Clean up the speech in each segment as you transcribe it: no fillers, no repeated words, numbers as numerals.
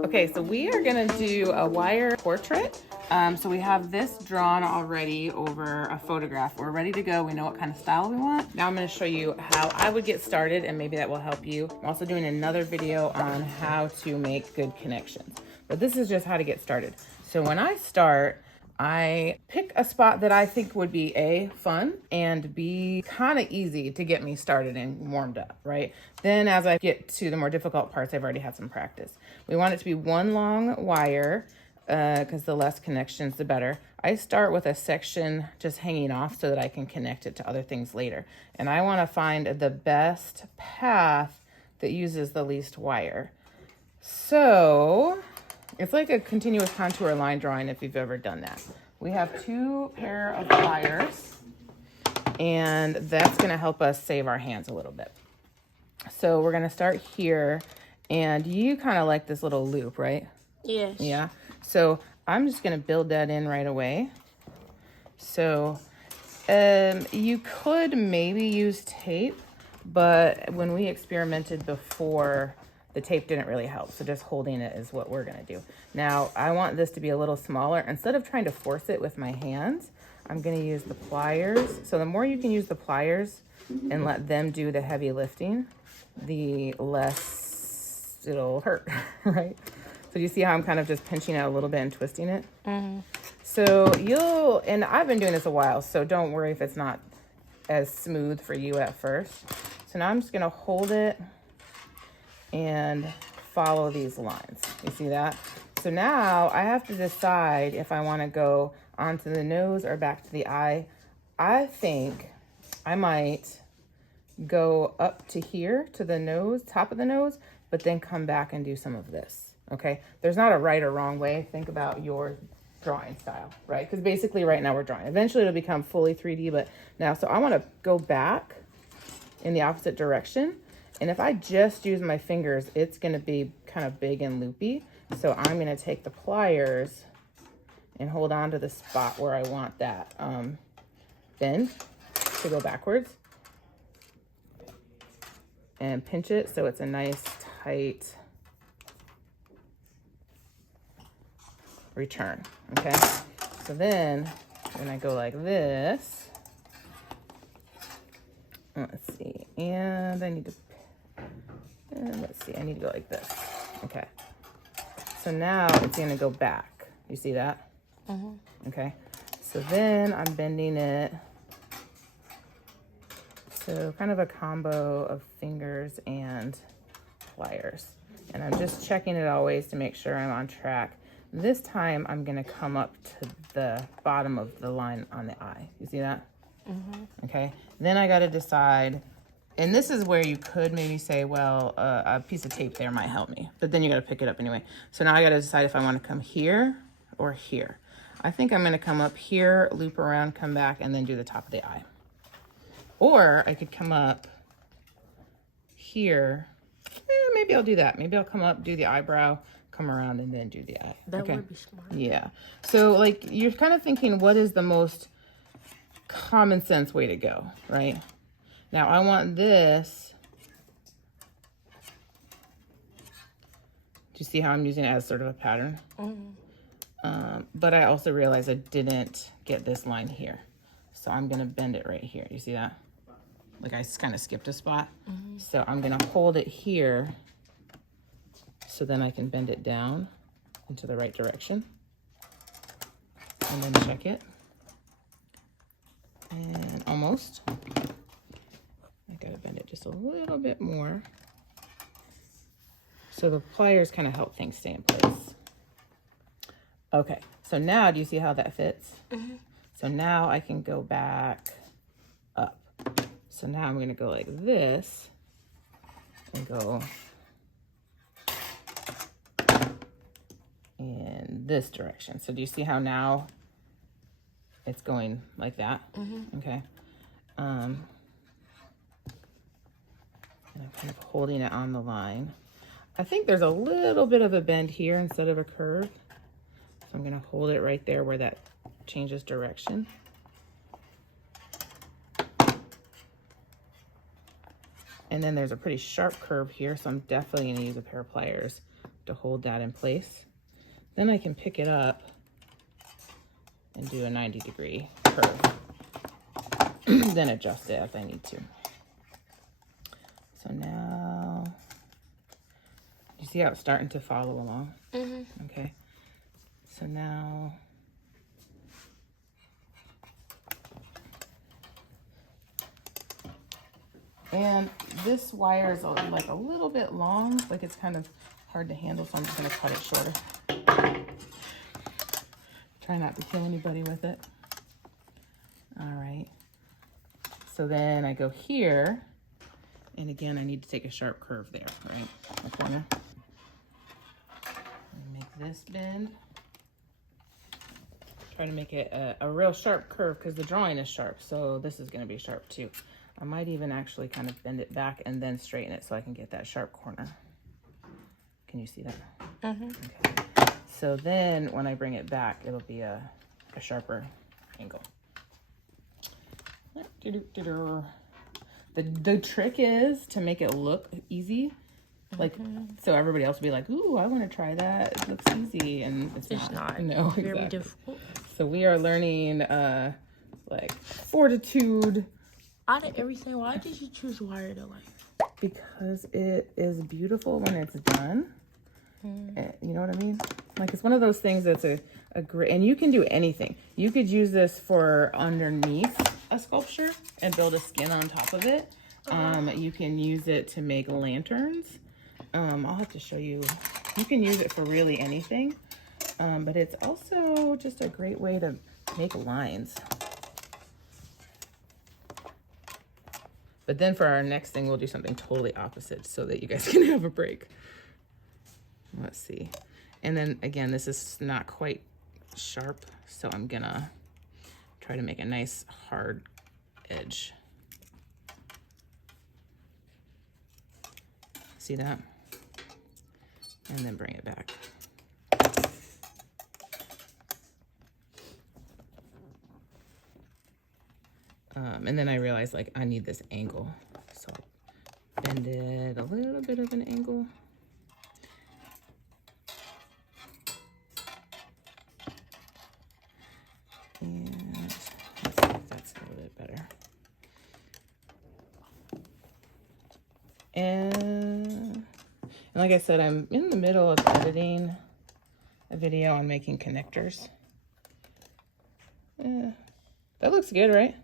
Okay, so we are gonna do a wire portrait. So we have this drawn already over a photograph. We're ready to go. We know what kind of style we want. Now I'm gonna show you how I would get started, and maybe that will help you. I'm also doing another video on how to make good connections. But this is just how to get started. So when I start, I pick a spot that I think would be A, fun, and B, kind of easy to get me started and warmed up, right? Then as I get to the more difficult parts, I've already had some practice. We want it to be one long wire, because the less connections, the better. I start with a section just hanging off so that I can connect it to other things later. And I want to find the best path that uses the least wire. So it's like a continuous contour line drawing if you've ever done that. We have 2 pair of pliers, and that's going to help us save our hands a little bit. So we're going to start here, and you kind of like this little loop, right? Yes. Yeah. So I'm just going to build that in right away. So you could maybe use tape, but when we experimented before, the tape didn't really help. So just holding it is what we're going to do. Now I want this to be a little smaller. Instead of trying to force it with my hands, I'm going to use the pliers. So the more you can use the pliers and let them do the heavy lifting, the less it'll hurt, right? So you see how I'm kind of just pinching it a little bit and twisting it? Mm-hmm. So and I've been doing this a while, so don't worry if it's not as smooth for you at first. So now I'm just going to hold it and follow these lines. You see that? So now I have to decide if I want to go onto the nose or back to the eye. I think I might go up to here to the nose, top of the nose, but then come back and do some of this. Okay, there's not a right or wrong way. Think about your drawing style, right? Because basically right now we're drawing. Eventually it'll become fully 3D, but now, so I want to go back in the opposite direction. And if I just use my fingers, it's going to be kind of big and loopy. So I'm going to take the pliers and hold on to the spot where I want that bend to go backwards. And pinch it so it's a nice tight return, okay? So then when I go like this, let's see, and I need to, let's see, I need to go like this, okay? So now it's gonna go back. You see that? Mm-hmm. Okay, so then I'm bending it. So kind of a combo of fingers and pliers. And I'm just checking it always to make sure I'm on track. This time I'm gonna come up to the bottom of the line on the eye. You see that? Mm-hmm. Okay, then I gotta decide, and this is where you could maybe say, well, a piece of tape there might help me, but then you gotta pick it up anyway. So now I gotta decide if I wanna come here or here. I think I'm gonna come up here, loop around, come back, and then do the top of the eye. Or I could come up here. Maybe I'll do that. Maybe I'll come up, do the eyebrow, come around, and then do the eye. That would be smart. Yeah. So like you're kind of thinking, what is the most common sense way to go, right? Now I want this. Do you see how I'm using it as sort of a pattern? Mm-hmm. But I also realized I didn't get this line here. So I'm going to bend it right here. You see that? Like I kind of skipped a spot. Mm-hmm. So I'm going to hold it here so then I can bend it down into the right direction. And then check it. And almost. I got to bend it just a little bit more. So the pliers kind of help things stay in place. Okay, so now do you see how that fits? Mm-hmm. So now I can go back up. So now I'm going to go like this and go in this direction. So do you see how now it's going like that? Mm-hmm. Okay. And I'm kind of holding it on the line. I think there's a little bit of a bend here instead of a curve. So I'm going to hold it right there where that changes direction. And then there's a pretty sharp curve here, so I'm definitely going to use a pair of pliers to hold that in place. Then I can pick it up and do a 90-degree curve. Then adjust it if I need to. So now, you see how it's starting to follow along? Mm-hmm. Okay. So now, and this wire is like a little bit long, like it's kind of hard to handle, so I'm just gonna cut it shorter. Try not to kill anybody with it. All right. So then I go here, and again, I need to take a sharp curve there, right? The corner. Make this bend. Try to make it a real sharp curve because the drawing is sharp, so this is gonna be sharp too. I might even actually kind of bend it back and then straighten it so I can get that sharp corner. Can you see that? Mm-hmm. Okay. So then when I bring it back, it'll be a sharper angle. The trick is to make it look easy. Like, so everybody else will be like, ooh, I want to try that. It looks easy. And it's not. No, very exactly. Difficult. So we are learning like fortitude. Out of everything, why did you choose wire to like? Because it is beautiful when it's done. You know what I mean? Like, it's one of those things that's a great, and you can do anything. You could use this for underneath a sculpture and build a skin on top of it. You can use it to make lanterns. I'll have to show you. You can use it for really anything, but it's also just a great way to make lines. But then for our next thing, we'll do something totally opposite so that you guys can have a break. Let's see. And then again, this is not quite sharp, so I'm gonna try to make a nice hard edge. See that? And then bring it back. And then I realized, like, I need this angle, so bend it a little bit of an angle. And let's see if that's a little bit better. And like I said, I'm in the middle of editing a video on making connectors. That looks good, right?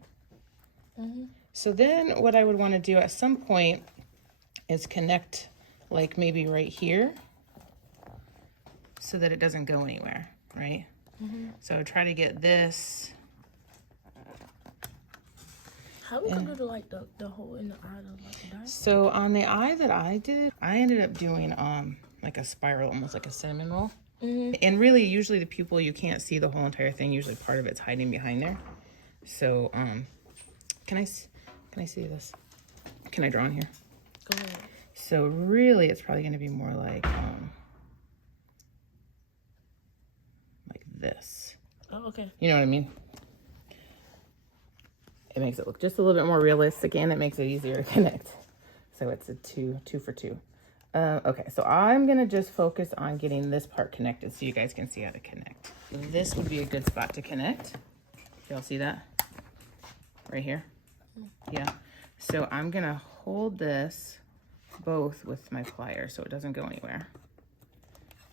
Mm-hmm. So then what I would want to do at some point is connect, like maybe right here, so that it doesn't go anywhere, right? Mm-hmm. So try to get this. How are we gonna do like the hole in the eye? Like that? So on the eye that I did, I ended up doing like a spiral, almost like a cinnamon roll. Mm-hmm. And really, usually the pupil, you can't see the whole entire thing. Usually part of it's hiding behind there. So can I see this? Can I draw on here? Go ahead. So really, it's probably going to be more like this. Oh, okay. You know what I mean? It makes it look just a little bit more realistic, and it makes it easier to connect. So it's a two for two. Okay, so I'm gonna just focus on getting this part connected so you guys can see how to connect. This would be a good spot to connect. Y'all see that? Right here? Yeah. So I'm gonna hold this both with my pliers so it doesn't go anywhere.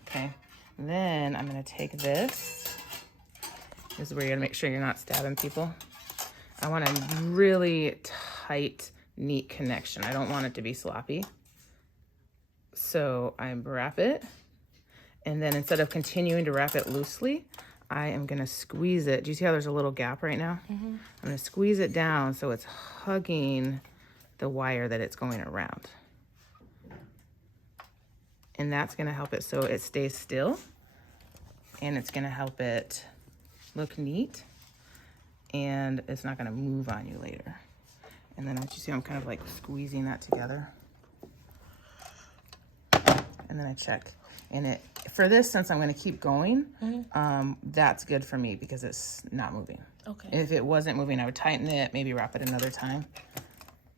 Okay. Then I'm gonna take this. This is where you're gonna make sure you're not stabbing people. I want a really tight, neat connection. I don't want it to be sloppy. So I wrap it, and then instead of continuing to wrap it loosely, I am gonna squeeze it. Do you see how there's a little gap right now? Mm-hmm. I'm gonna squeeze it down so it's hugging the wire that it's going around. And that's gonna help it so it stays still, and it's gonna help it look neat, and it's not gonna move on you later. And then as you see, I'm kind of like squeezing that together. And then I check. And it, for this, since I'm gonna keep going, that's good for me because it's not moving. Okay. If it wasn't moving, I would tighten it, maybe wrap it another time.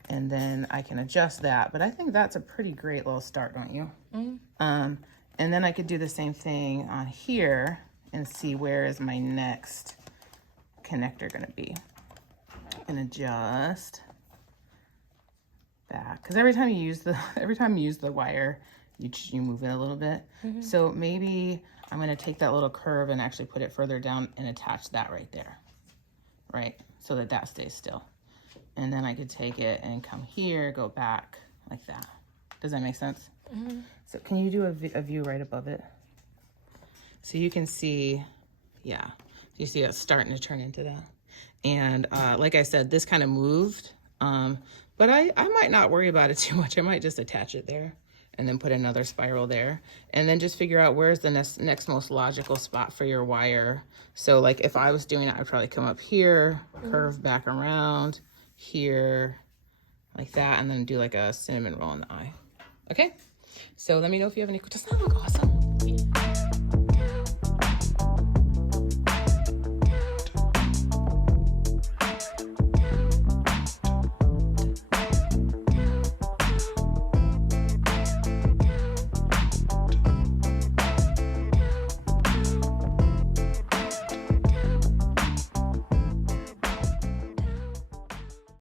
And then I can adjust that. But I think that's a pretty great little start, don't you? Mm-hmm. And then I could do the same thing on here and see where is my next connector gonna be. And adjust back, because every time you use the wire, you move it a little bit. So maybe I'm gonna take that little curve and actually put it further down and attach that right there, right? So that stays still. And then I could take it and come here, go back like that. Does that make sense? So can you do a view right above it? So you can see, yeah, you see it's starting to turn into that. And like I said, this kind of moved, but I might not worry about it too much. I might just attach it there and then put another spiral there, and then just figure out where's the next most logical spot for your wire. So like if I was doing it, I'd probably come up here, curve back around here like that, and then do like a cinnamon roll in the eye. Okay, so let me know if you have any questions. Doesn't that look awesome?